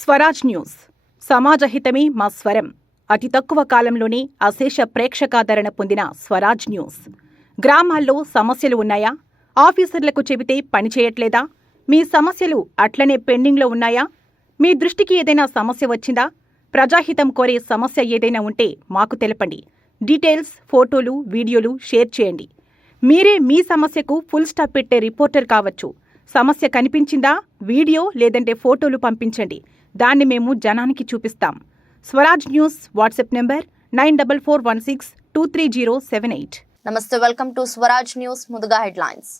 Swaraj news సమాజహితమే మా స్వరం. అతి తక్కువ కాలంలోనే అశేష ప్రేక్షకాదరణ పొందిన స్వరాజ్ న్యూస్. గ్రామాల్లో సమస్యలు ఉన్నాయా? ఆఫీసర్లకు చెబితే పనిచేయట్లేదా? మీ సమస్యలు అట్లనే పెండింగ్లో ఉన్నాయా? మీ దృష్టికి ఏదైనా సమస్య వచ్చిందా? ప్రజాహితం కోరే సమస్య ఏదైనా ఉంటే మాకు తెలపండి. డీటెయిల్స్, ఫోటోలు, వీడియోలు షేర్ చేయండి. మీరే మీ సమస్యకు ఫుల్ స్టాప్ పెట్టే రిపోర్టర్ కావచ్చు. సమస్య కనిపించిందా? వీడియో లేదంటే ఫోటోలు పంపించండి. దాన్ని మేము జనానికి చూపిస్తాం. Swaraj news WhatsApp number 9416230778. నమస్తే, వెల్కమ్ టు స్వరాజ్ న్యూస్. ముందుగా హెడ్లైన్స్.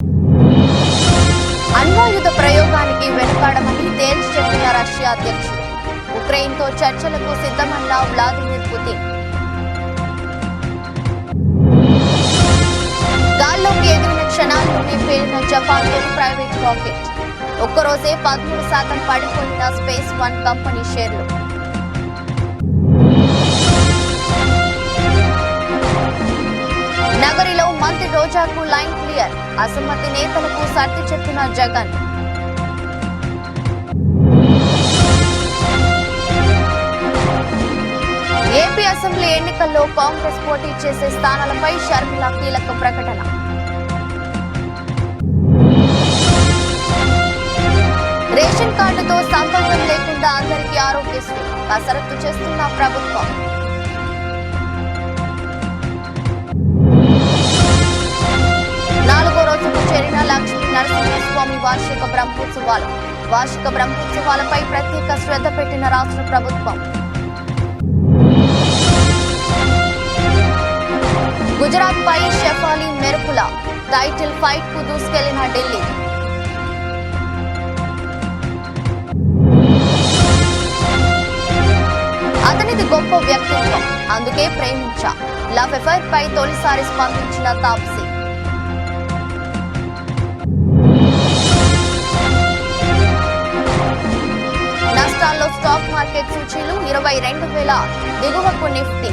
అణ్వాయుధ ప్రయోగానికి వెనుకాడమని తేల్చి చెప్పిన రష్యా అధ్యక్షుడు. ఉక్రెయిన్తో చర్చలకు సిద్ధమన్న వ్లాదిమిర్ పుతిన్. గాల్లోకి ఎగిరిన క్షణాల్లోనే పేలిన జపాన్ తొలి ప్రైవేట్ రాకెట్. ఒక్కరోజే 13% పడిపోయిన స్పేస్ వన్ కంపెనీ షేర్లు. నగరిలో మంత్రి రోజాకు లైన్ క్లియర్. అసమ్మతి నేతలకు సర్ది చెప్పిన జగన్. ఏపీ అసెంబ్లీ ఎన్నికల్లో కాంగ్రెస్ పోటీ చేసే స్థానాలపై షర్మిల కీలక ప్రకటన. రేషన్ కార్డుతో సంబంధం లేకుండా అందరికీ ఆరోగ్యశ్రీ కసరత్తు చేస్తున్న ప్రభుత్వం. నాలుగో రోజుకు చేరిన లక్ష్మీ నరసింహస్వామి వార్షిక బ్రహ్మోత్సవాలపై ప్రత్యేక శ్రద్ధ పెట్టిన రాష్ట్ర ప్రభుత్వం. గుజరాత్ పై షెఫాలి మెరుపుల టైటిల్ ఫైట్ కు దూసుకెళ్లిన ఢిల్లీ. అతనిది గొప్ప వ్యక్తిత్వం, అందుకే ప్రేమించా. లవ్ ఎఫైర్ పై తొలిసారి స్పందించిన తాప్సీ. నష్టాల్లో స్టాక్ మార్కెట్ సూచీలు 22,000 దిగువకు నిఫ్టీ.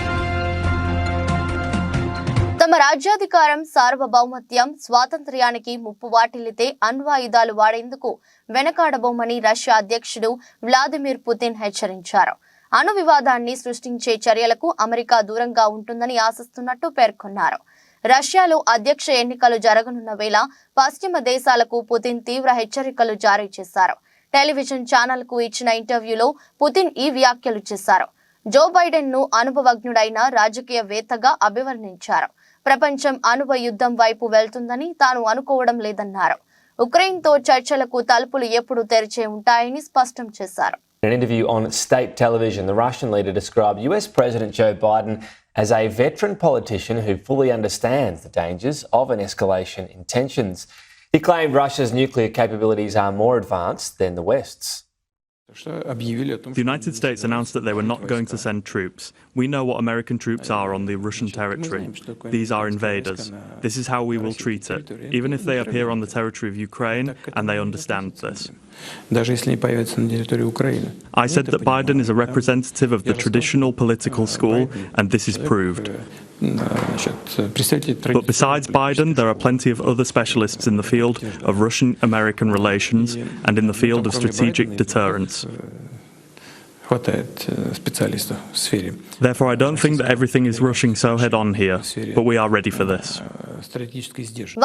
తమ రాజ్యాధికారం, సార్వభౌమత్యం, స్వాతంత్ర్యానికి ముప్పు వాటిల్లితే అణ్వాయుధాలు వాడేందుకు వెనకాడబోమని రష్యా అధ్యక్షుడు వ్లాదిమిర్ పుతిన్ హెచ్చరించారు. అణు వివాదాన్ని సృష్టించే చర్యలకు అమెరికా దూరంగా ఉంటుందని ఆశిస్తున్నట్టు పేర్కొన్నారు. రష్యాలో అధ్యక్ష ఎన్నికలు జరగనున్న వేళ పశ్చిమ దేశాలకు పుతిన్ తీవ్ర హెచ్చరికలు జారీ చేశారు. టెలివిజన్ ఛానల్ కు ఇచ్చిన ఇంటర్వ్యూలో పుతిన్ ఈ వ్యాఖ్యలు చేశారు. జో బైడెన్ ను అనుభవజ్ఞుడైన రాజకీయవేత్తగా అభివర్ణించారు. ప్రపంచం అణువ యుద్ధం వైపు వెళ్తుందని తాను అనుకోవడం లేదన్నారు. ఉక్రెయిన్ తో చర్చలకు తలుపులు ఎప్పుడు తెరిచే ఉంటాయని స్పష్టం చేశారు. In an interview on state television, the Russian leader described US President Joe Biden as a veteran politician who fully understands the dangers of an escalation in tensions. He claimed Russia's nuclear capabilities are more advanced than the West's. The United States announced that they were not going to send troops. We know what American troops are on the Russian territory. These are invaders. This is how we will treat it, even if they appear on the territory of Ukraine and they understand this. I said that Biden is a representative of the traditional political school, and this is proved. But besides Biden, there are plenty of other specialists in the field of Russian-American relations and in the field of strategic deterrence. Therefore, I don't think that everything is rushing so head-on here, but we are ready for this.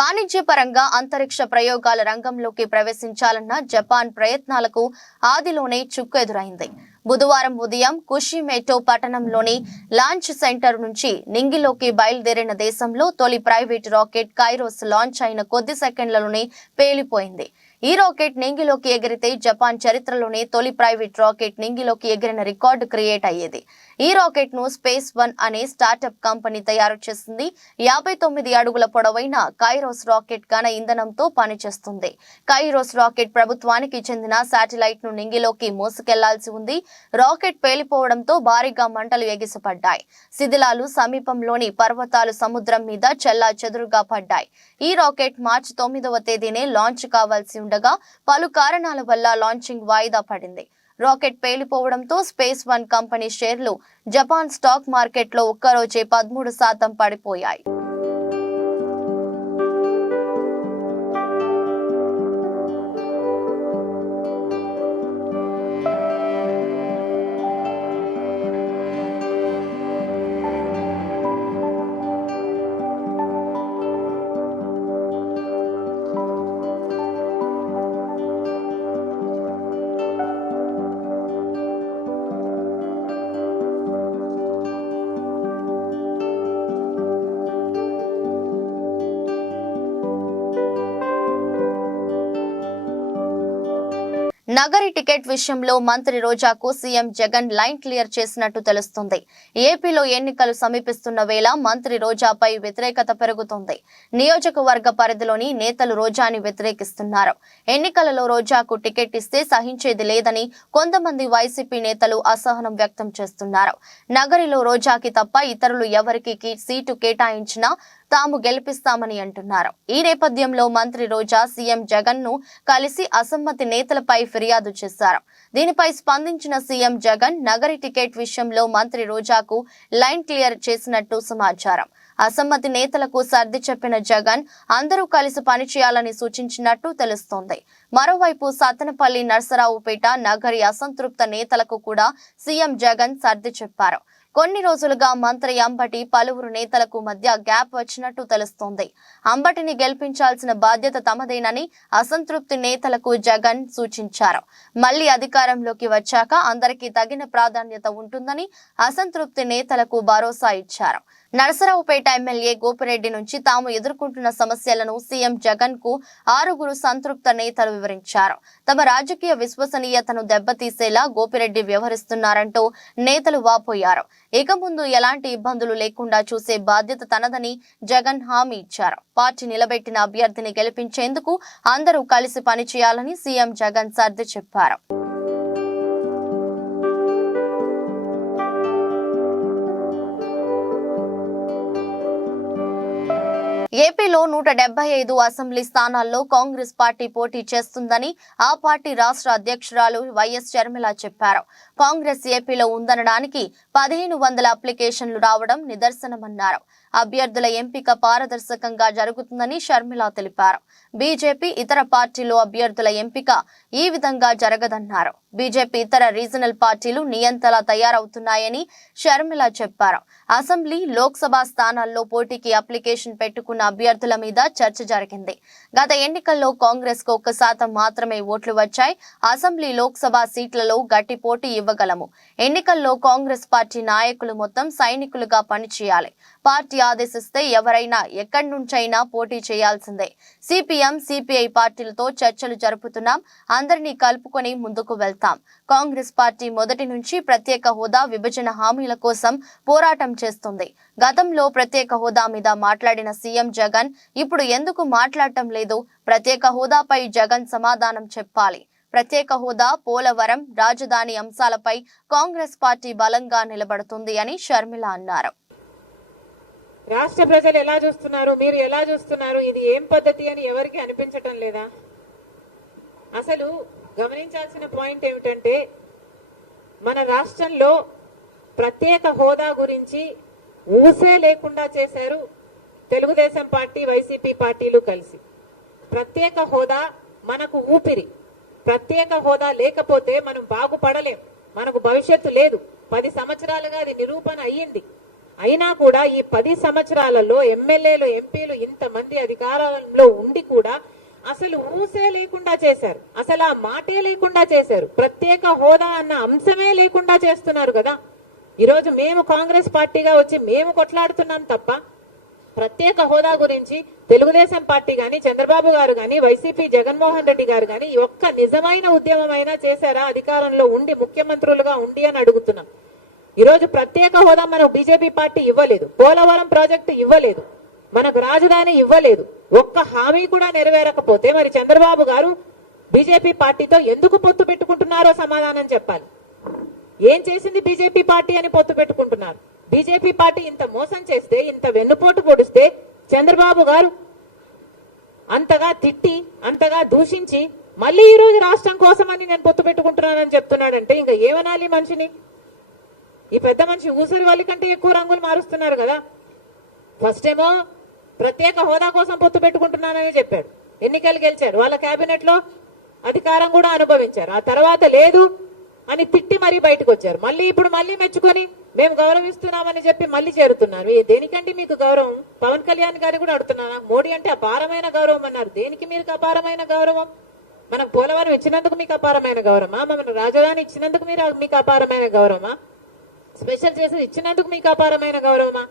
వాణిజ్యపరంగా అంతరిక్ష ప్రయోగాల రంగంలోకి ప్రవేశించాలన్న Japan ప్రయత్నాలకు ఆదిలోనే చుక్కు ఎదురైంది. బుధవారం ఉదయం కుషిమేటో పట్టణంలోని లాంచ్ సెంటర్ నుంచి నింగిలోకి బయలుదేరిన దేశంలో తొలి ప్రైవేట్ రాకెట్ కైరోస్ లాంచ్ అయిన కొద్ది సెకండ్లలోనే పేలిపోయింది. ఈ రాకెట్ నింగిలోకి ఎగిరితే జపాన్ చరిత్రలోనే తొలి ప్రైవేట్ రాకెట్ నింగిలోకి ఎగిరిన రికార్డు క్రియేట్ అయ్యేది. ఈ రాకెట్ ను స్పేస్ వన్ అనే స్టార్టప్ కంపెనీ తయారు చేసింది. 59 అడుగుల పొడవైన కైరోస్ రాకెట్ ఘన ఇంధనంతో పనిచేస్తుంది. కైరోస్ రాకెట్ ప్రభుత్వానికి చెందిన శాటిలైట్ ను నింగిలోకి మోసుకెళ్లాల్సి ఉంది. రాకెట్ పేలిపోవడంతో భారీగా మంటలు ఎగిసిపడ్డాయి. శిథిలాలు సమీపంలోని పర్వతాలు సముద్రం మీద చెల్లా చెదురుగా పడ్డాయి. ఈ రాకెట్ మార్చి 9వ తేదీనే లాంచ్ కావాల్సి ఉండగా పలు కారణాల వల్ల లాంచింగ్ వాయిదా పడింది. రాకెట్ పేలిపోవడంతో స్పేస్ వన్ కంపెనీ షేర్లు జపాన్ స్టాక్ మార్కెట్లో ఒక్కరోజే 13% పడిపోయాయి. నగరి టికెట్ విషయంలో మంత్రి రోజాకు సీఎం జగన్ లైన్ క్లియర్ చేసినట్టు తెలుస్తుంది. ఏపీలో ఎన్నికలు సమీపిస్తున్న వేళ మంత్రి రోజాపై వ్యతిరేకత పెరుగుతోంది. నియోజకవర్గ పరిధిలోని నేతలు రోజాని వ్యతిరేకిస్తున్నారు. ఎన్నికలలో రోజాకు టికెట్ ఇస్తే సహించేది లేదని కొంతమంది వైసీపీ నేతలు అసహనం వ్యక్తం చేస్తున్నారు. నగరిలో రోజాకి తప్ప ఇతరులు ఎవరికి సీటు కేటాయించినా తాము గెలిపిస్తామని అంటున్నారు. ఈ నేపథ్యంలో మంత్రి రోజా సీఎం జగన్ ను కలిసి అసమ్మతి నేతలపై ఫిర్యాదు చేశారు. దీనిపై స్పందించిన సీఎం జగన్ నగరి టికెట్ విషయంలో మంత్రి రోజాకు లైన్ క్లియర్ చేసినట్టు సమాచారం. అసమ్మతి నేతలకు సర్ది చెప్పిన జగన్ అందరూ కలిసి పనిచేయాలని సూచించినట్టు తెలుస్తోంది. మరోవైపు సత్తెనపల్లి, నర్సరావుపేట నగరి అసంతృప్త నేతలకు కూడా సీఎం జగన్ సర్ది చెప్పారు. కొన్ని రోజులుగా మంత్రి అంబటి పలువురు నేతలకు మధ్య గ్యాప్ వచ్చినట్టు తెలుస్తోంది. అంబటిని గెలిపించాల్సిన బాధ్యత తమదేనని అసంతృప్తి నేతలకు జగన్ సూచించారు. మళ్లీ అధికారంలోకి వచ్చాక అందరికీ తగిన ప్రాధాన్యత ఉంటుందని అసంతృప్తి నేతలకు భరోసా ఇచ్చారు. నరసరావుపేట ఎమ్మెల్యే గోపిరెడ్డి నుంచి తాము ఎదుర్కొంటున్న సమస్యలను సీఎం జగన్ కు 6 సంతృప్త నేతలు వివరించారు. తమ రాజకీయ విశ్వసనీయతను దెబ్బతీసేలా గోపిరెడ్డి వ్యవహరిస్తున్నారంటూ నేతలు వాపోయారు. ఇక ముందు ఎలాంటి ఇబ్బందులు లేకుండా చూసే బాధ్యత తనదని జగన్ హామీ ఇచ్చారు. పార్టీ నిలబెట్టిన అభ్యర్థిని గెలిపించేందుకు అందరూ కలిసి పనిచేయాలని సీఎం జగన్ సర్ది చెప్పారు. ఏపీలో 175 అసెంబ్లీ స్థానాల్లో కాంగ్రెస్ పార్టీ పోటీ చేస్తుందని ఆ పార్టీ రాష్ట్ర అధ్యక్షురాలు వైఎస్ షర్మిల చెప్పారు. కాంగ్రెస్ ఏపీలో ఉందనడానికి 1500 అప్లికేషన్లు రావడం నిదర్శనమన్నారు. అభ్యర్థుల ఎంపిక పారదర్శకంగా జరుగుతుందని షర్మిల తెలిపారు. బీజేపీ ఇతర పార్టీలు అభ్యర్థుల ఎంపిక ఈ విధంగా జరగదన్నారు. బీజేపీ ఇతర రీజనల్ పార్టీలు నియంతలా తయారవుతున్నాయని షర్మిల చెప్పారు. అసెంబ్లీ, లోక్సభ స్థానాల్లో పోటీకి అప్లికేషన్ పెట్టుకున్న అభ్యర్థుల మీద చర్చ జరిగింది. గత ఎన్నికల్లో కాంగ్రెస్ కు 1% మాత్రమే ఓట్లు వచ్చాయి. అసెంబ్లీ, లోక్సభ సీట్లలో గట్టి పోటీ ఇవ్వగలము. ఎన్నికల్లో కాంగ్రెస్ పార్టీ నాయకులు మొత్తం సైనికులుగా పనిచేయాలి. పార్టీ ఆదేశిస్తే ఎవరైనా ఎక్కడి నుంచైనా పోటీ చేయాల్సిందే. సిపిఎం, సిపిఐ పార్టీలతో చర్చలు జరుపుతున్నాం. అందరినీ కలుపుకొని ముందుకు వెళ్తాం. కాంగ్రెస్ పార్టీ మొదటి నుంచి ప్రత్యేక హోదా, విభజన హామీల కోసం పోరాటం చేస్తుంది. గతంలో ప్రత్యేక హోదా మీద మాట్లాడిన సీఎం జగన్ ఇప్పుడు ఎందుకు మాట్లాడటం లేదు? ప్రత్యేక హోదాపై జగన్ సమాధానం చెప్పాలి. ప్రత్యేక హోదా, పోలవరం, రాజధాని అంశాలపై కాంగ్రెస్ పార్టీ బలంగా నిలబడుతుంది అని షర్మిల అన్నారు. రాష్ట్ర ప్రజలు ఎలా చూస్తున్నారు, మీరు ఎలా చూస్తున్నారు, ఇది ఏం పద్ధతి అని ఎవరికి అనిపించటం లేదా? అసలు గమనించాల్సిన పాయింట్ ఏమిటంటే మన రాష్ట్రంలో ప్రత్యేక హోదా గురించి ఊసే లేకుండా చేశారు తెలుగుదేశం పార్టీ, వైసీపీ పార్టీలు కలిసి. ప్రత్యేక హోదా మనకు ఊపిరి. ప్రత్యేక హోదా లేకపోతే మనం బాగుపడలేం, మనకు భవిష్యత్తు లేదు. 10 సంవత్సరాలుగా అది నిరూపణ అయ్యింది. అయినా కూడా ఈ 10 సంవత్సరాలలో ఎమ్మెల్యేలు, ఎంపీలు ఇంతమంది అధికారంలో ఉండి కూడా అసలు ఊసే లేకుండా చేశారు. అసలు ఆ మాటే లేకుండా చేశారు. ప్రత్యేక హోదా అన్న అంశమే లేకుండా చేస్తున్నారు కదా. ఈరోజు మేము కాంగ్రెస్ పార్టీగా వచ్చి మేము కొట్లాడుతున్నాం తప్ప ప్రత్యేక హోదా గురించి తెలుగుదేశం పార్టీ గాని, చంద్రబాబు గారు గాని, వైసీపీ జగన్మోహన్ రెడ్డి గారు గాని ఒక్క నిజమైన ఉద్యమమైనా చేశారా అధికారంలో ఉండి, ముఖ్యమంత్రులుగా ఉండి అని అడుగుతున్నాం. ఈరోజు ప్రత్యేక హోదా మనకు బీజేపీ పార్టీ ఇవ్వలేదు. పోలవరం ప్రాజెక్టు ఇవ్వలేదు. మనకు రాజధాని ఇవ్వలేదు. ఒక్క హామీ కూడా నెరవేరకపోతే మరి చంద్రబాబు గారు బీజేపీ పార్టీతో ఎందుకు పొత్తు పెట్టుకుంటున్నారో సమాధానం చెప్పాలి. ఏం చేసింది బీజేపీ పార్టీ అని పొత్తు పెట్టుకుంటున్నారు? బీజేపీ పార్టీ ఇంత మోసం చేస్తే, ఇంత వెన్నుపోటు పొడిస్తే చంద్రబాబు గారు అంతగా తిట్టి, అంతగా దూషించి మళ్ళీ ఈ రోజు రాష్ట్రం కోసమని నేను పొత్తు పెట్టుకుంటున్నానని చెప్తున్నాడంటే ఇంకా ఏమనాలి మనిషిని? ఈ పెద్ద మనిషి ఊసరి వాళ్ళ కంటే ఎక్కువ రంగులు మారుస్తున్నారు కదా. ఫస్ట్ ఏమో ప్రత్యేక హోదా కోసం పొత్తు పెట్టుకుంటున్నానని చెప్పాడు. ఎన్నికలు గెలిచారు. వాళ్ళ కేబినెట్ లో అధికారం కూడా అనుభవించారు. ఆ తర్వాత లేదు అని తిట్టి మరీ బయటకు వచ్చారు. మళ్ళీ ఇప్పుడు మళ్ళీ మెచ్చుకొని మేము గౌరవిస్తున్నామని చెప్పి మళ్ళీ చేరుతున్నారు. దేనికంటే మీకు గౌరవం? పవన్ కళ్యాణ్ గారు కూడా అడుగుతున్నారా? మోడీ అంటే అపారమైన గౌరవం అన్నారు. దేనికి మీకు అపారమైన గౌరవం? మనకు పోలవరం ఇచ్చినందుకు మీకు అపారమైన గౌరవమా? మన రాజధాని ఇచ్చినందుకు మీకు అపారమైన గౌరవమా? స్పెషల్ చేసి ఇచ్చినందుకు మీకు అపారమైన గౌరవమా?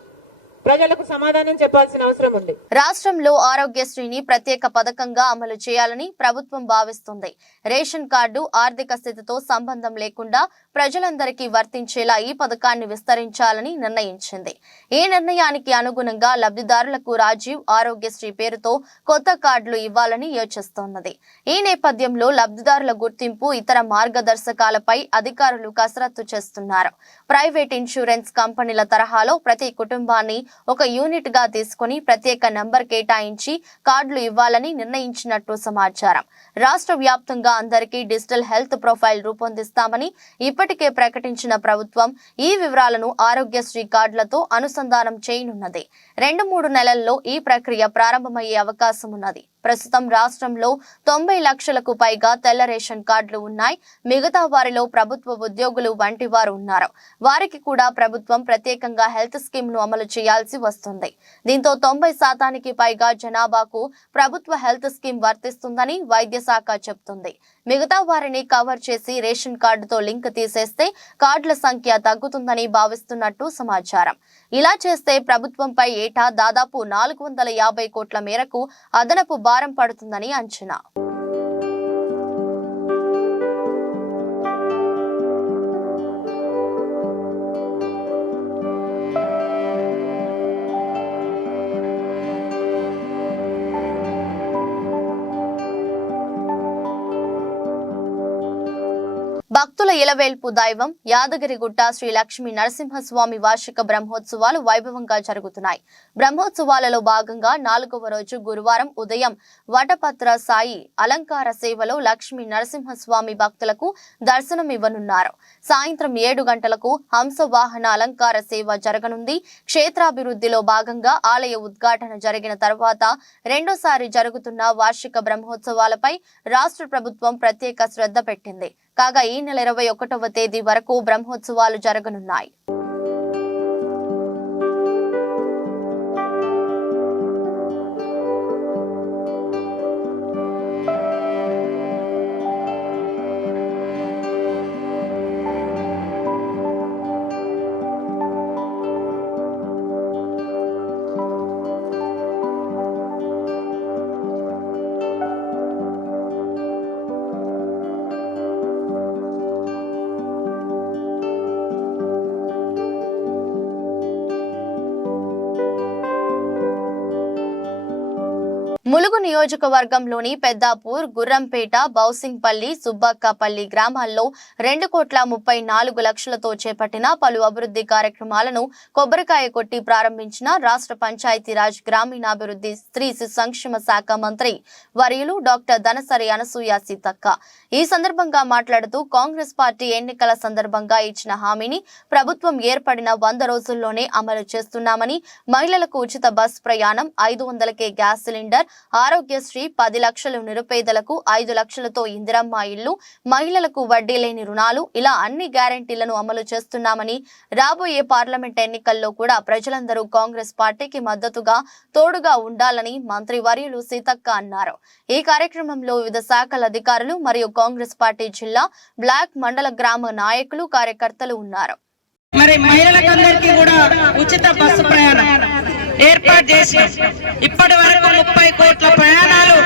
ప్రజలకు సమాధానం చెప్పాల్సిన అవసరం ఉంది. రాష్ట్రంలో ఆరోగ్యశ్రీని ప్రత్యేక పథకంగా అమలు చేయాలని ప్రభుత్వం భావిస్తుంది. రేషన్ కార్డు ఆర్థిక స్థితితో సంబంధం లేకుండా ప్రజలందరికీ వర్తించేలా ఈ పథకాన్ని విస్తరించాలని నిర్ణయించింది. ఈ నిర్ణయానికి అనుగుణంగా లబ్ధిదారులకు రాజీవ్ ఆరోగ్యశ్రీ పేరుతో కొత్త కార్డులు ఇవ్వాలని యోచిస్తోన్నది. ఈ నేపథ్యంలో లబ్ధిదారుల గుర్తింపు, ఇతర మార్గదర్శకాలపై అధికారులు కసరత్తు చేస్తున్నారు. ప్రైవేట్ ఇన్సూరెన్స్ కంపెనీల తరహాలో ప్రతి కుటుంబాన్ని ఒక యూనిట్ గా తీసుకుని ప్రత్యేక నంబర్ కేటాయించి కార్డులు ఇవ్వాలని నిర్ణయించినట్టు సమాచారం. రాష్ట్ర వ్యాప్తంగా అందరికీ డిజిటల్ హెల్త్ ప్రొఫైల్ రూపొందిస్తామని ఇప్పటికే ప్రకటించిన ప్రభుత్వం ఈ వివరాలను ఆరోగ్యశ్రీ కార్డులతో అనుసంధానం చేయనున్నది. 2-3 నెలల్లో ఈ ప్రక్రియ ప్రారంభమయ్యే అవకాశం ఉన్నది. ప్రస్తుతం రాష్ట్రంలో 90 లక్షలకు పైగా తెల్ల రేషన్ కార్డులు ఉన్నాయి. మిగతా వారిలో ప్రభుత్వ ఉద్యోగులు వంటి వారు ఉన్నారు. వారికి కూడా ప్రభుత్వం ప్రత్యేకంగా హెల్త్ స్కీమ్ ను అమలు చేయాల్సి వస్తుంది. దీంతో 90% పైగా జనాభాకు ప్రభుత్వ హెల్త్ స్కీమ్ వర్తిస్తుందని వైద్య శాఖ చెబుతుంది. మిగతా వారిని కవర్ చేసి రేషన్ కార్డుతో లింక్ తీసేస్తే కార్డుల సంఖ్య తగ్గుతుందని భావిస్తున్నట్టు సమాచారం. ఇలా చేస్తే ప్రభుత్వంపై ఏటా దాదాపు 450 కోట్ల మేరకు అదనపు భారం పడుతుందని అంచనా. భక్తుల ఇలవేల్పు దైవం యాదగిరిగుట్ట శ్రీ లక్ష్మీ నరసింహస్వామి వార్షిక బ్రహ్మోత్సవాలు వైభవంగా జరుగుతున్నాయి. బ్రహ్మోత్సవాలలో భాగంగా 4వ రోజు గురువారం ఉదయం వటపత్ర సాయి అలంకార సేవలో లక్ష్మీ నరసింహస్వామి భక్తులకు దర్శనమివ్వనున్నారు. సాయంత్రం 7 గంటలకు హంసవాహన అలంకార సేవ జరగనుంది. క్షేత్రాభివృద్ధిలో భాగంగా ఆలయ ఉద్ఘాటన జరిగిన తర్వాత రెండోసారి జరుగుతున్న వార్షిక బ్రహ్మోత్సవాలపై రాష్ట్ర ప్రభుత్వం ప్రత్యేక శ్రద్ధ పెట్టింది. కాగా ఈ నెల 21వ తేదీ వరకు బ్రహ్మోత్సవాలు జరగనున్నాయి. ములుగు నియోజకవర్గంలోని పెద్దాపూర్, గుర్రంపేట, బౌసింగ్పల్లి, సుబ్బక్కపల్లి గ్రామాల్లో 2,34 లక్షలతో చేపట్టిన పలు అభివృద్ధి కార్యక్రమాలను కొబ్బరికాయ కొట్టి ప్రారంభించిన రాష్ట్ర పంచాయతీరాజ్ గ్రామీణాభివృద్ధి స్త్రీ సంక్షేమ శాఖ మంత్రి వర్యులు డాక్టర్ ధనసరి అనసూయ సీతక్క. ఈ సందర్భంగా మాట్లాడుతూ కాంగ్రెస్ పార్టీ ఎన్నికల సందర్భంగా ఇచ్చిన హామీని ప్రభుత్వం ఏర్పడిన 100 రోజుల్లోనే అమలు చేస్తున్నామని, మహిళలకు ఉచిత బస్ ప్రయాణం, 500కే గ్యాస్ సిలిండర్, ఆరోగ్యశ్రీ, 10 లక్షలు నిరుపేదలకు, 5 లక్షలతో ఇందిరమ్మ ఇల్లు, మహిళలకు వడ్డీ లేని రుణాలు, ఇలా అన్ని గ్యారెంటీలను అమలు చేస్తున్నామని, రాబోయే పార్లమెంట్ ఎన్నికల్లో కూడా ప్రజలందరూ కాంగ్రెస్ పార్టీకి మద్దతుగా తోడుగా ఉండాలని మంత్రి వర్యులు సీతక్క అన్నారు. ఈ కార్యక్రమంలో వివిధ శాఖల అధికారులు మరియు కాంగ్రెస్ పార్టీ జిల్లా, బ్లాక్, మండల, గ్రామ నాయకులు, కార్యకర్తలు ఉన్నారు. మరి మహిళలందరికీ కూడా ఉచిత బస్సు ప్రయాణం ఏర్పాటు చేసి ఇప్పటి వరకు 30 కోట్ల ప్రయాణాలు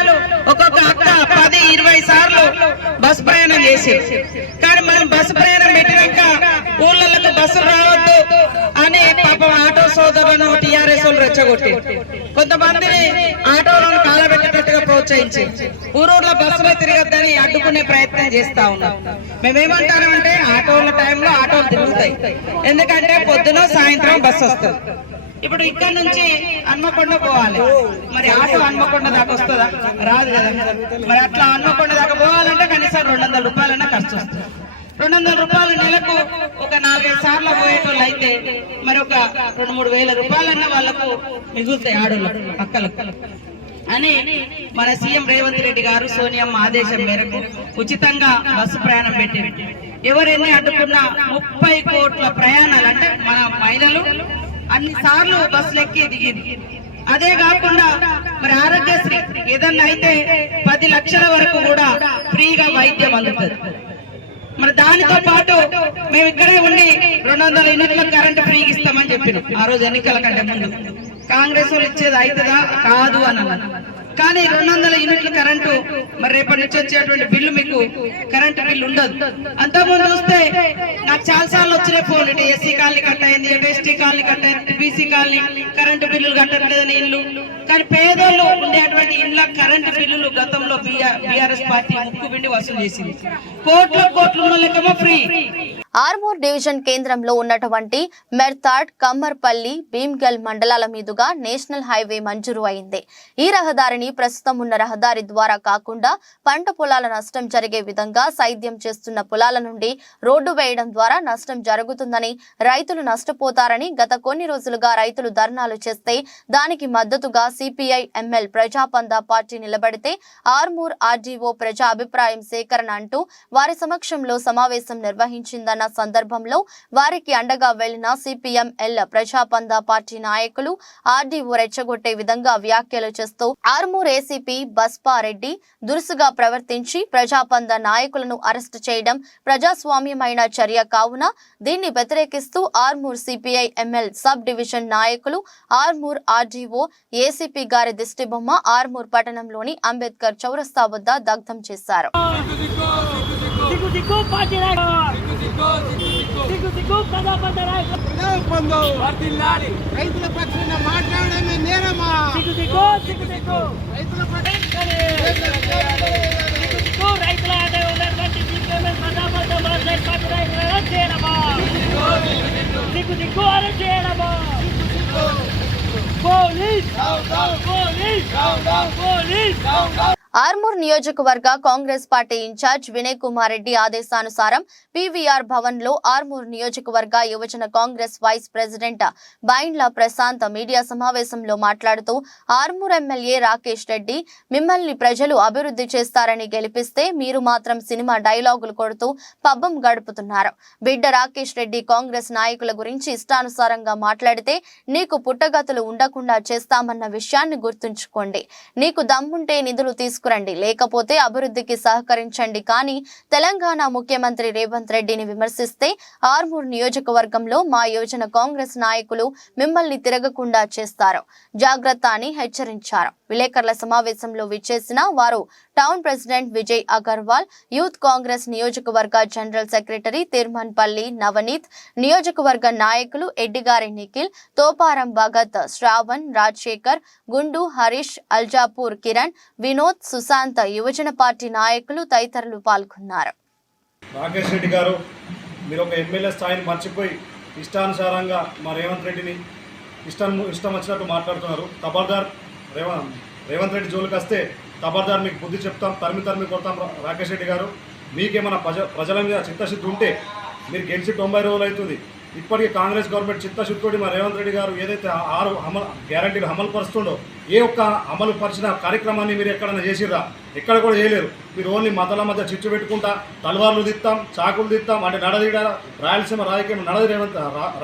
ఒక్కొక్క అక్క 10-20 సార్లు బస్సు ప్రయాణం చేసి, కానీ మనం బస్సు ప్రయాణం పెట్టినాక ఊళ్ళకు బస్సులు రావద్దు అని పాపం ఆటో సోదరులను టీఆర్ఎస్ వాళ్ళు రెచ్చగొట్టి కొంతమందిని ఆటోలను కాలబెట్టేటట్టుగా ప్రోత్సహించి ఊరూర్లో బస్సులో తిరగద్దని అడ్డుకునే ప్రయత్నం చేస్తా ఉన్నాం. మేమేమంటామంటే ఆటోల టైంలో ఆటోలు తిరుగుతాయి, ఎందుకంటే పొద్దున సాయంత్రం బస్సు వస్తుంది. ఇప్పుడు ఇక్కడ నుంచి హన్మకొండ పోవాలి, మరి ఆటో హన్మకొండ దాకా వస్తుందా? రాదు కదా. మరి అట్లా హన్మకొండ దాకా పోవాలంటే కనీసం 200 రూపాయలన్నా ఖర్చు వస్తుంది. 200 రూపాయలు నెలకు ఒక 4-5 సార్లు పోయేటోళ్ళు అయితే మరి ఒక 2-3 వేల రూపాయలన్నా వాళ్ళకు మిగులుతాయి ఆడోళ్ళకు, అక్కలకు అని మన సీఎం రేవంత్ రెడ్డి గారు, సోనియమ్మ ఆదేశం మేరకు ఉచితంగా బస్సు ప్రయాణం పెట్టింది. ఎవరెన్ని అడ్డుకున్నా 30 కోట్ల ప్రయాణాలు అంటే మన మహిళలు అన్ని సార్లు బస్సులు ఎక్కి దిగింది. అదే కాకుండా మరి ఆరోగ్యశ్రీ ఏదన్నా అయితే 10 లక్షల వరకు కూడా ఫ్రీగా వైద్యం అందుతుంది. మరి దానితో పాటు మేము ఇక్కడే ఉండి 200 యూనిట్ల కరెంటు ఫ్రీగా ఇస్తామని చెప్పినాం ఆ రోజు ఎన్నికల కంటే ముందు. కాంగ్రెస్ వాళ్ళు ఇచ్చేది అవుతుందా కాదు అని అన్నారు. కానీ 200 యూనిట్ల కరెంటు మరి రేపటి నుంచి వచ్చేటువంటి బిల్లు మీకు కరెంటు బిల్లు ఉండదు. అంతకుముందు చూస్తే నాకు చాలా సార్లు వచ్చిన ఫోన్ ఎస్సీ కాలనీ కట్టయింది, ఎస్టీ కాలనీ కట్టయింది, బీసీ కాలనీ కరెంటు బిల్లులు కట్టట్లేదని ఇల్లు. కానీ పేదోళ్ళు ఉండేటువంటి ఇండ్ల కరెంటు బిల్లులు గతంలో బీఆర్ఎస్ పార్టీ ముక్కుబిండి వసూలు చేసింది. కోట్లు ఉన్న లెక్కమో ఫ్రీ. ఆర్మూర్ డివిజన్ కేంద్రంలో ఉన్నటువంటి మెర్తాడ్, కమ్మర్పల్లి, భీమ్గల్ మండలాల మీదుగా నేషనల్ హైవే మంజూరు అయింది. ఈ రహదారిని ప్రస్తుతం ఉన్న రహదారి ద్వారా కాకుండా పంట పొలాల నష్టం జరిగే విధంగా సైద్యం చేస్తున్న పొలాల నుండి రోడ్డు వేయడం ద్వారా నష్టం జరుగుతుందని, రైతులు నష్టపోతారని గత కొన్ని రోజులుగా రైతులు ధర్నాలు చేస్తే దానికి మద్దతుగా సిపిఐ ఎంఎల్ ప్రజాపందా పార్టీ నిలబడితే ఆర్మూర్ ఆర్డీఓ ప్రజా అభిప్రాయం సేకరణ అంటూ వారి సమక్షంలో సమావేశం నిర్వహించిందన్న సందర్భంలో వారికి అండగా వెళ్లిన సిపిఎం ఎల్ ప్రజాపందా పార్టీ నాయకులు ఆర్డీఓ రెచ్చగొట్టే విధంగా వ్యాఖ్యలు చేస్తూ ఆర్మూర్ ఏసీపీ బస్పారెడ్డి దురుసుగా ప్రవర్తించి ప్రజాపందా నాయకులను అరెస్టు చేయడం ప్రజాస్వామ్యమైన చర్య కావున దీన్ని వ్యతిరేకిస్తూ Armoor CPI ML sub division నాయకులు ఆర్మూర్ ఆర్డీఓ ఏసీపీ గారి దిష్టిబొమ్మ ఆర్మూర్ పట్టణంలోని అంబేద్కర్ చౌరస్తా వద్ద దగ్ధం చేశారు. రైతుల పక్షాన మాట్లాడమే నేరమా? రైతుల ఆర్మూర్ నియోజకవర్గ కాంగ్రెస్ పార్టీ ఇన్ఛార్జ్ వినయ్ కుమార్ రెడ్డి ఆదేశానుసారం పీవీఆర్ భవన్ లో ఆర్మూర్ నియోజకవర్గ యువజన Congress vice president Baindla Prashanth media సమావేశంలో మాట్లాడుతూ ఆర్మూర్ ఎమ్మెల్యే రాకేష్ రెడ్డి మిమ్మల్ని ప్రజలు అభివృద్ధి చేస్తారని గెలిపిస్తే మీరు మాత్రం సినిమా డైలాగులు కొడుతూ పబ్బం గడుపుతున్నారు. బిడ్డ రాకేష్ రెడ్డి కాంగ్రెస్ నాయకుల గురించి ఇష్టానుసారంగా మాట్లాడితే నీకు పుట్టగతులు ఉండకుండా చేస్తామన్న విషయాన్ని గుర్తుంచుకోండి. నీకు దమ్ముంటే నిధులు తీసుకురండి, లేకపోతే అభివృద్ధికి సహకరించండి. కానీ తెలంగాణ ముఖ్యమంత్రి రేవంత్ రెడ్డిని విమర్శిస్తే ఆర్మూర్ నియోజకవర్గంలో మా యువజన కాంగ్రెస్ నాయకులు మిమ్మల్ని తిరగకుండా చేస్తారు, జాగ్రత్త అని హెచ్చరించారు. విలేకరుల సమావేశంలో విచ్చేసిన వారు town president Vijay Agarwal, youth Congress నియోజకవర్గ జనరల్ సెక్రటరీ తిరుమన్పల్లి నవనీత్, నియోజకవర్గ నాయకులు ఎడ్డిగారి నిఖిల్, తోపారం భగత్, శ్రావణ్, రాజశేఖర్, గుండు, హరీష్, అల్జాపూర్ కిరణ్, వినోద్, సుశాంత్, యువజన పార్టీ నాయకులు తదితరులు పాల్గొన్నారు. రాకేష్ రెడ్డి గారు, మీరు ఒక ఎమ్మెల్యే స్థాయిని మర్చిపోయి ఇష్టానుసారంగా మా రేవంత్ రెడ్డిని ఇష్టం వచ్చినట్టు మాట్లాడుతున్నారు. ఖబర్దార్ రేవంత్ రెడ్డి జోలికి వస్తే ఖబర్దార్ మీకు బుద్ధి చెప్తాం, తరిమి కొడతాం. రాకేష్ రెడ్డి గారు, మీకేమైనా ప్రజల మీద చిత్తశుద్ధి ఉంటే మీరు గెలిచి 90 రోజులు అవుతుంది. ఇప్పటికీ కాంగ్రెస్ గవర్నమెంట్ చిత్తశుద్ధితోటి మా రేవంత్ రెడ్డి గారు ఏదైతే 6 గ్యారంటీలు అమలు పరుస్తుండో ఏ ఒక్క అమలు పరిచిన కార్యక్రమాన్ని మీరు ఎక్కడైనా చేసిర్రా? ఎక్కడ కూడా చేయలేరు. మీరు ఓన్లీ మతాల మధ్య చిచ్చు పెట్టుకుంటా తలవార్లు దిత్తాం, చాకులు దిత్తాం అంటే నడదీడా రాయలసీమ రాజకీయం నడది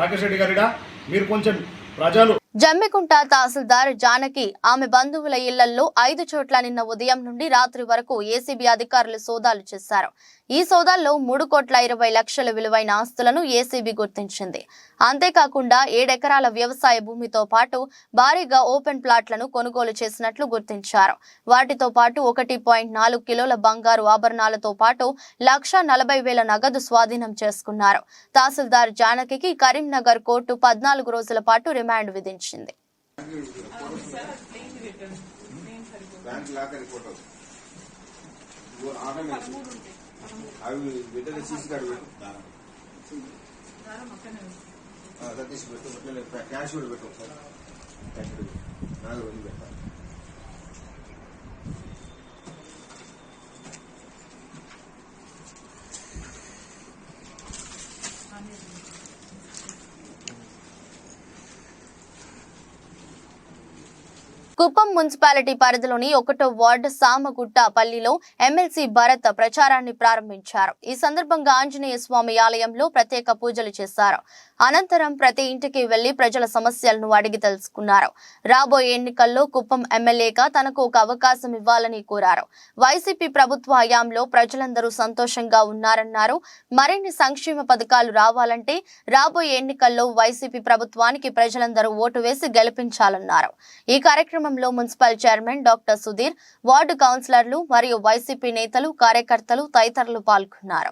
రాకేష్ రెడ్డి గారిడా. మీరు కొంచెం ప్రజలు జమ్మికుంట తహసీల్దార్ జానకి ఆమె బంధువుల ఇళ్లలో 5 చోట్ల నిన్న ఉదయం నుండి రాత్రి వరకు ఏసీబీ అధికారులు సోదాలు చేశారు. ఈ సోదాల్లో 3,20,00,000 విలువైన ఆస్తులను ఏసీబీ గుర్తించింది. అంతేకాకుండా 7 ఎకరాల వ్యవసాయ భూమితో పాటు భారీగా ఓపెన్ ప్లాట్లను కొనుగోలు చేసినట్లు గుర్తించారు. వాటితో పాటు 1.4 కిలోల బంగారు ఆభరణాలతో పాటు 1,40,000 నగదు స్వాధీనం చేసుకున్నారు. తహసీల్దార్ జానకి కరీంనగర్ కోర్టు 14 రోజుల పాటు రిమాండ్ విధించింది. అవి బిడ్డలు సీసీ కార్డు పెట్టు, సతీష్ పెట్టు, క్యాష్ కూడా పెట్టు, ఒకసారి క్యాష్ కూడా నాకు 2 పెట్టాలి. కుప్పం మున్సిపాలిటీ పరిధిలోని 1వ వార్డు సామగుట్ట పల్లిలో ఎమ్మెల్సీ భరత్ ప్రచారాన్ని ప్రారంభించారు. ఈ సందర్భంగా ఆంజనేయ స్వామి ఆలయంలో ప్రత్యేక పూజలు చేశారు. అనంతరం ప్రతి ఇంటికి వెళ్లి ప్రజల సమస్యలను అడిగి తెలుసుకున్నారు. రాబోయే ఎన్నికల్లో కుప్పం ఎమ్మెల్యేగా తనకు ఒక అవకాశం ఇవ్వాలని కోరారు. వైసీపీ ప్రభుత్వ హయాంలో ప్రజలందరూ సంతోషంగా ఉన్నారన్నారు. మరిన్ని సంక్షేమ పథకాలు రావాలంటే రాబోయే ఎన్నికల్లో వైసీపీ ప్రభుత్వానికి ప్రజలందరూ ఓటు వేసి గెలిపించాలన్నారు. ఈ కార్యక్రమంలో municipal chairman doctor Sudheer, ward కౌన్సిలర్లు మరియు వైసీపీ నేతలు, కార్యకర్తలు తదితరులు పాల్గొన్నారు.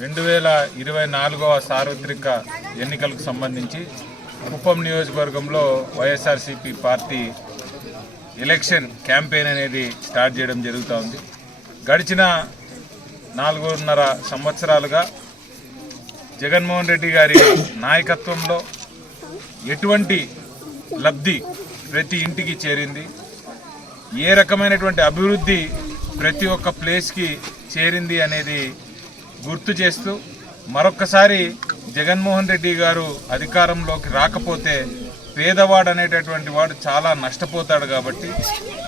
2024వ సార్వత్రిక ఎన్నికలకు సంబంధించి కుప్పం నియోజకవర్గంలో వైఎస్ఆర్సీపీ పార్టీ ఎలక్షన్ క్యాంపెయిన్ అనేది స్టార్ట్ చేయడం జరుగుతోంది. గడిచిన 4.5 సంవత్సరాలుగా జగన్మోహన్ రెడ్డి గారి నాయకత్వంలో ఎటువంటి లబ్ధి ప్రతి ఇంటికి చేరింది, ఏ రకమైనటువంటి అభివృద్ధి ప్రతి ఒక్క ప్లేస్కి చేరింది అనేది గుర్తు చేస్తూ మరొక్కసారి జగన్మోహన్ రెడ్డి గారు అధికారంలోకి రాకపోతే పేదవాడు అనేటటువంటి వాడు చాలా నష్టపోతాడు. కాబట్టి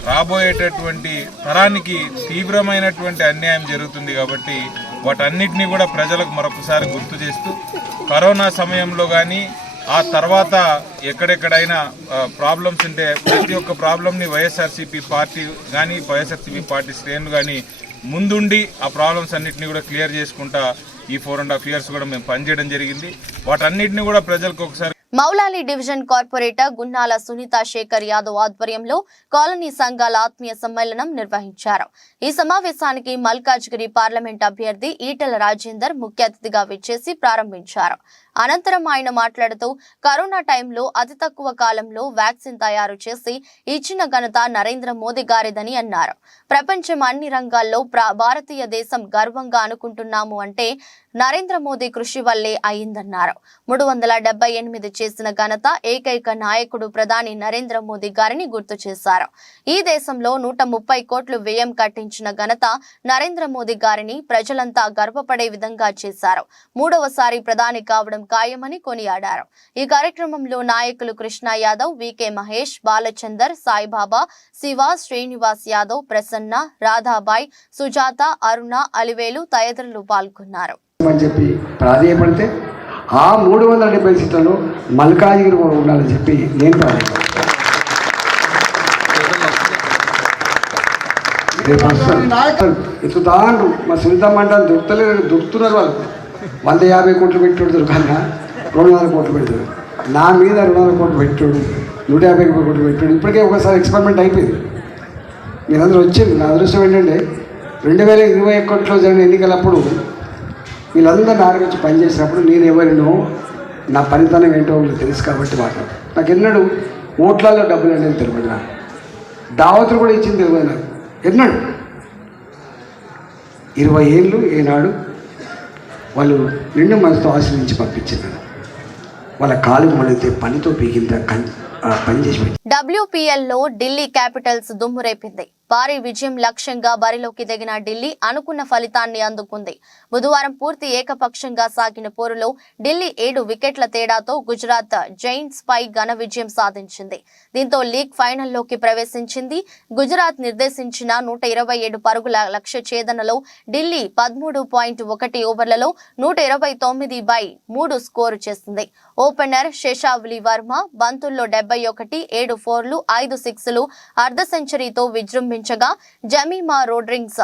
రాబోయేటటువంటి తరానికి తీవ్రమైనటువంటి అన్యాయం జరుగుతుంది. కాబట్టి వాటన్నిటినీ కూడా ప్రజలకు మరొకసారి గుర్తు చేస్తూ కరోనా సమయంలో కానీ ఆ తర్వాత ఎక్కడెక్కడైనా ప్రాబ్లమ్స్ ఉంటే ప్రతి ఒక్క ప్రాబ్లమ్ని వైఎస్ఆర్సీపీ పార్టీ కానీ వైఎస్ఆర్సీపీ పార్టీ శ్రేణులు కానీ ముందుండి ఆ ప్రాబ్లమ్స్ అన్నింటినీ కూడా క్లియర్ చేసుకుంటా ఈ 4.5 years కూడా మేము పనిచేయడం జరిగింది. వాటన్నిటిని కూడా ప్రజలకు ఒకసారి మౌలాలి డివిజన్ కార్పొరేటర్ గున్నాల సునీత శేఖర్ యాదవ్ ఆధ్వర్యంలో కాలనీ సంఘాల ఆత్మీయ సమ్మేళనం నిర్వహించారు. ఈ సమావేశానికి మల్కాజ్గిరి పార్లమెంట్ అభ్యర్థి ఈటెల రాజేందర్ ముఖ్య అతిథిగా విచ్చేసి ప్రారంభించారు. అనంతరం ఆయన మాట్లాడుతూ కరోనా టైంలో అతి తక్కువ కాలంలో వ్యాక్సిన్ తయారు చేసి ఇచ్చిన ఘనత నరేంద్ర మోదీ గారిదని అన్నారు. ప్రపంచం అన్ని రంగాల్లో భారతీయ దేశం గర్వంగా అనుకుంటున్నాము అంటే నరేంద్ర మోదీ కృషి వల్లే అయిందన్నారు. 378 చేసిన ఘనత ఏకైక నాయకుడు ప్రధాని నరేంద్ర మోదీ గారిని గుర్తు చేశారు. ఈ దేశంలో 130 కోట్లు వ్యయం కట్టించిన ఘనత నరేంద్ర మోదీ గారిని ప్రజలంతా గర్వపడే విధంగా చేశారు. 3వసారి ప్రధాని కావడం ఖాయమని కొనియాడారు. ఈ కార్యక్రమంలో నాయకులు కృష్ణ యాదవ్, వికే మహేష్, బాలచందర్, సాయిబాబా, శివ, శ్రీనివాస్ యాదవ్, ప్రసన్న, రాధాబాయ్, సుజాత, అరుణ, అలివేలు తదితరులు పాల్గొన్నారు. అని చెప్పి ప్రాధేయపడితే ఆ 370 సీట్లలో మల్కాజిగిరి కూడా ఉండాలని చెప్పి నేను ఎత్తుతాండ్రు. మా సునీత మండలం దొరుకుతున్నారు వాళ్ళు. 150 కోట్లు పెట్టాడు దొరకన్నా 200 కోట్లు పెట్టాడు. నా మీద 200 కోట్లు పెట్టాడు, 150 కోట్లు పెట్టాడు. ఇప్పటికే ఒకసారి ఎక్స్పెరిమెంట్ అయిపోయింది. మీరందరూ వచ్చింది. నా అదృష్టం ఏంటంటే 2021లో జరిగిన ఎన్నికలప్పుడు వీళ్ళందరూ నా వచ్చి పనిచేసినప్పుడు నేను ఎవరినో నా పనితనం ఏంటో తెలుసు కాబట్టి మాట్లాడు. నాకు ఎన్నడూ ఓట్లలో డబ్బులు అనేది తెలియదు. నాకు దావతులు కూడా ఇచ్చింది తెలియదు. నాకు ఎన్నడు 20 ఏళ్ళు ఏనాడు వాళ్ళు నిండు మనసుతో ఆశ్రయించి పంపించారు. వాళ్ళ కాలు మొదలైతే పనితో పీకింత పని చేసి WPL లో ఢిల్లీ క్యాపిటల్స్ దుమ్ము రేపింది. భారీ విజయం లక్ష్యంగా బరిలోకి దిగిన ఢిల్లీ అనుకున్న ఫలితాన్ని అందుకుంది. బుధవారం పూర్తి ఏకపక్షంగా సాగిన పోరులో ఢిల్లీ 7 వికెట్ల తేడాతో గుజరాత్ జైంట్స్ పై ఘన విజయం సాధించింది. దీంతో లీగ్ ఫైనల్లోకి ప్రవేశించింది. గుజరాత్ నిర్దేశించిన 127 పరుగుల లక్ష్య ఛేదనలో ఢిల్లీ 13.1 ఓవర్లలో 129/3 స్కోరు చేసింది. ఓపెనర్ శేషావలి వర్మ బంతుల్లో 71, 7 4లు, 5 6లు, అర్ధ సెంచరీతో విజృంభించగా జమీమా రోడ్రింగ్స్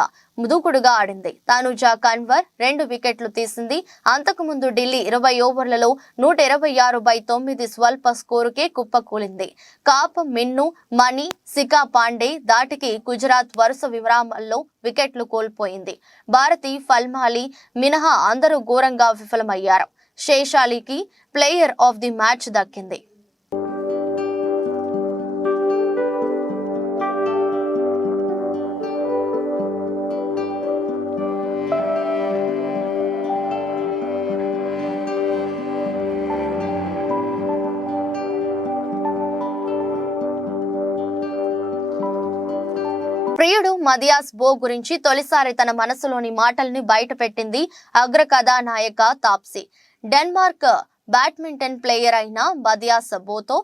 దూకుడుగా ఆడింది. తనుజా కన్వర్ 2 వికెట్లు తీసింది. అంతకుముందు ఢిల్లీ 20 ఓవర్లలో 126/9 స్వల్ప స్కోరుకే కుప్పకూలింది. కాప్, మిన్ను, మణి, సికా పాండే దాటికి గుజరాత్ వరుస విరామాల్లో వికెట్లు కోల్పోయింది. భారతి, ఫల్మాలి మినహా అందరూ ఘోరంగా విఫలమయ్యారు. శేషాలికి ప్లేయర్ ఆఫ్ ది మ్యాచ్ దక్కింది. ప్రియుడు మదియాస్ బో గురించి తొలిసారి తన మనసులోని మాటల్ని బయటపెట్టింది అగ్ర కథానాయక తాప్సీ. డెన్మార్క్ బ్యాడ్మింటన్ ప్లేయర్ అయిన మదియాస్ బోతో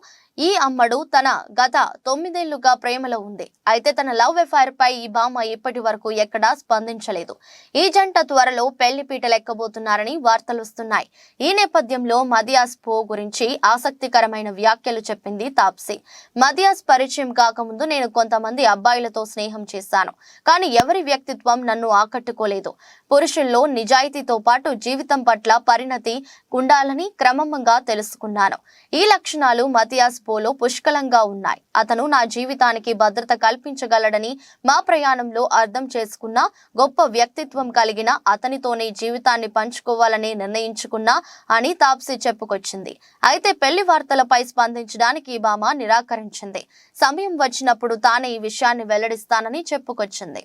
ఈ అమ్మడు తన గత 9 ఏళ్లుగా ప్రేమలో ఉంది. అయితే తన లవ్ అఫైర్ పై ఈ భామ ఇప్పటి వరకు ఎక్కడా స్పందించలేదు. ఈ జంట త్వరలో పెళ్లిపీటలెక్కబోతున్నారని వార్తలు వస్తున్నాయి. ఈ నేపథ్యంలో మదియాస్ బో గురించి ఆసక్తికరమైన వ్యాఖ్యలు చెప్పింది తాప్సీ. మదియాస్ పరిచయం కాకముందు నేను కొంతమంది అబ్బాయిలతో స్నేహం చేశాను, కానీ ఎవరి వ్యక్తిత్వం నన్ను ఆకట్టుకోలేదు. పురుషుల్లో నిజాయితీతో పాటు జీవితం పట్ల పరిణతి ఉండాలని క్రమంగా తెలుసుకున్నాను. ఈ లక్షణాలు మదియాస్ బోలో పుష్కలంగా ఉన్నాయి. అతను నా జీవితానికి భద్రత కల్పించగలడని మా ప్రయాణంలో అర్థం చేసుకున్న గొప్ప వ్యక్తిత్వం కలిగిన అతనితోనే జీవితాన్ని పంచుకోవాలని నిర్ణయించుకున్నా అని తాప్సీ చెప్పుకొచ్చింది. అయితే పెళ్లి వార్తలపై స్పందించడానికి ఈ భామ నిరాకరించింది. సమయం వచ్చినప్పుడు తానే ఈ విషయాన్ని వెల్లడిస్తానని చెప్పుకొచ్చింది.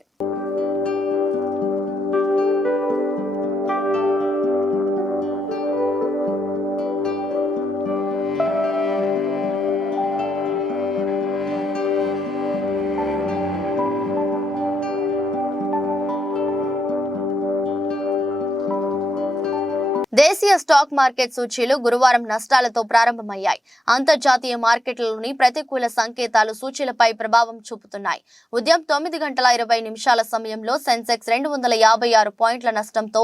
దేశీయ స్టాక్ మార్కెట్ సూచీలు గురువారం నష్టాలతో ప్రారంభమయ్యాయి. అంతర్జాతీయ మార్కెట్లలోని ప్రతికూల సంకేతాలు సూచీలపై ప్రభావం చూపుతున్నాయి. ఉదయం 9:20 సమయంలో సెన్సెక్స్ 256 పాయింట్ల నష్టంతో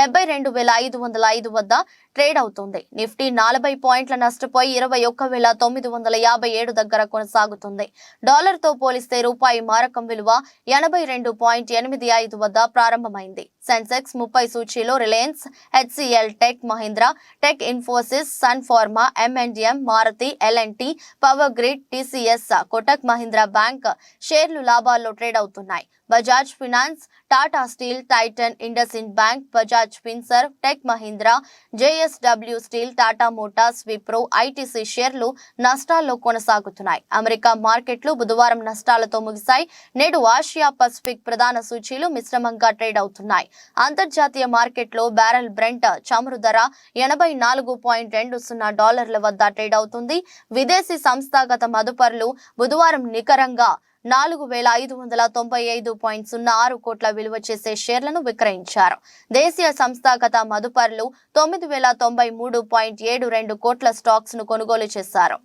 72,505 వద్ద ట్రేడ్ అవుతుంది. నిఫ్టీ 40 పాయింట్ల నష్టపోయి 21,957 దగ్గర కొనసాగుతుంది. డాలర్తో పోలిస్తే రూపాయి మారకం విలువ 82.85 వద్ద ప్రారంభమైంది. సెన్సెక్స్ 30 సూచీలో Reliance, HCL, Tech Mahindra, Tech Infosys, Sun Pharma, M&M, Maruti, L&T, Power Grid, TCS, Kotak Mahindra Bank షేర్లు లాభాల్లో ట్రేడ్ అవుతున్నాయి. Bajaj Finance, Tata Steel, Titan, IndusInd Bank, Bajaj Finserv, Tech Mahindra, JSW Steel, Tata Motors, Wipro, ITC షేర్లు నష్టాల్లో కొనసాగుతున్నాయి. అమెరికా మార్కెట్లు బుధవారం నష్టాలతో ముగిశాయి. నేడు ఆసియా పసిఫిక్ ప్రధాన సూచీలు మిశ్రమంగా ట్రేడ్ అవుతున్నాయి. అంతర్జాతీయ మార్కెట్లో బ్యారెల్ బ్రెంట్ చమురు ధర $80.20 వద్ద ట్రేడ్ అవుతుంది. విదేశీ సంస్థాగత మదుపరులు బుధవారం నికరంగా 4,595.06 కోట్ల విలువ చేసే షేర్లను విక్రయించారు. దేశీయ సంస్థాగత మదుపరులు 9,093.72 కోట్ల స్టాక్స్ ను కొనుగోలు చేశారు.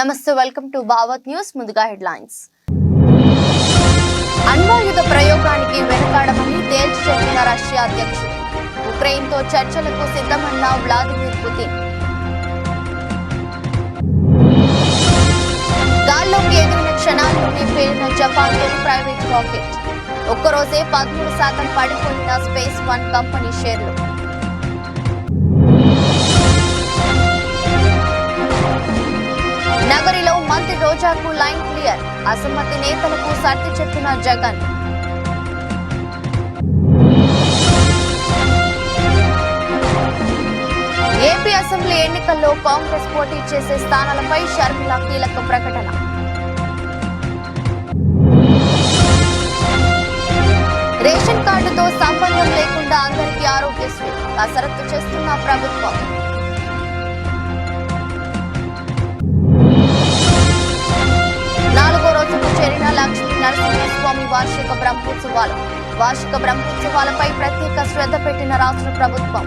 నమస్తే, వెల్కమ్ టు భావత్ న్యూస్. ముందుగా హెడ్లైన్స్. అణ్వాయుధ ప్రయోగానికి వెనుకాడమని తేల్చి చెప్పిన రష్యా అధ్యక్షుడు. ఉక్రెయిన్తో చర్చలకు సిద్ధమన్న వ్లాదిమిర్ పుతిన్. గాల్లోకి ఎగిరిన క్షణాల్లోనే పేలిన జపాన్ తొలి ప్రైవేట్ రాకెట్. ఒక్కరోజే 13% పడిపోయిన స్పేస్ వన్ కంపెనీ షేర్లు. నగరిలో మంత్రి రోజాకు లైన్ క్లియర్. అసమ్మతి నేతలకు సర్ది చెప్పిన జగన్. ఏపీ అసెంబ్లీ ఎన్నికల్లో కాంగ్రెస్ పోటీ చేసే స్థానాలపై షర్మిల కీలక ప్రకటన. రేషన్ కార్డుతో సంబంధం లేకుండా అందరికీ ఆరోగ్యశ్రీ కసరత్తు చేస్తున్న ప్రభుత్వం. చేరిన లక్ష్మీ నరసింహస్వామి వార్షిక బ్రహ్మోత్సవాలపై ప్రత్యేక శ్రద్ధ పెట్టిన రాష్ట్ర ప్రభుత్వం.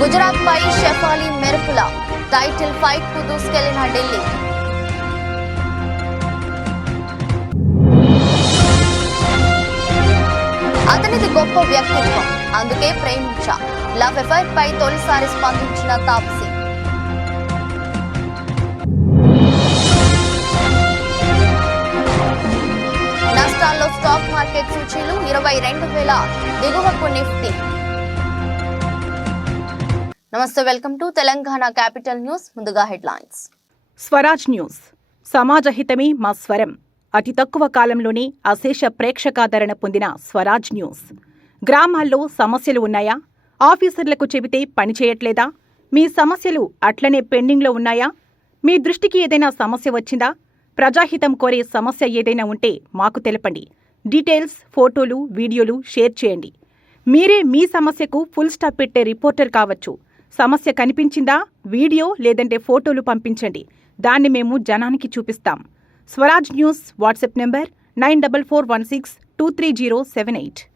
గుజరాత్ పై షెఫాలి మెరుపుల టైటిల్ ఫైట్ కు దూసుకెళ్లిన ఢిల్లీ. అతనిది గొప్ప వ్యక్తిత్వం, అందుకే ప్రేమించా. లవ్ అఫైర్ పై తొలిసారి స్పందించిన తాప్సీ. నష్టాల్లో స్టాక్ మార్కెట్ సూచీలు 22,000 దిగువకు నిఫ్టీ. నమస్తే, welcome to Telangana capital news. ముందుగా హెడ్లైన్స్. స్వరాజ్ న్యూస్. సమాజ హితమే మా స్వరం. అతి తక్కువ కాలంలోనే అశేష ప్రేక్షకాదరణ పొందిన స్వరాజ్ న్యూస్. గ్రామాల్లో సమస్యలు ఉన్నాయా? ఆఫీసర్లకు చెబితే పనిచేయట్లేదా? మీ సమస్యలు అట్లనే పెండింగ్లో ఉన్నాయా? మీ దృష్టికి ఏదైనా సమస్య వచ్చిందా? ప్రజాహితం కోరే సమస్య ఏదైనా ఉంటే మాకు తెలపండి. డీటెయిల్స్, ఫోటోలు, వీడియోలు షేర్ చేయండి. మీరే మీ సమస్యకు ఫుల్ స్టాప్ పెట్టే రిపోర్టర్ కావచ్చు. సమస్య కనిపించిందా? వీడియో లేదంటే ఫోటోలు పంపించండి. దాన్ని మేము జనానికి చూపిస్తాం. Swaraj news WhatsApp number 9441623078.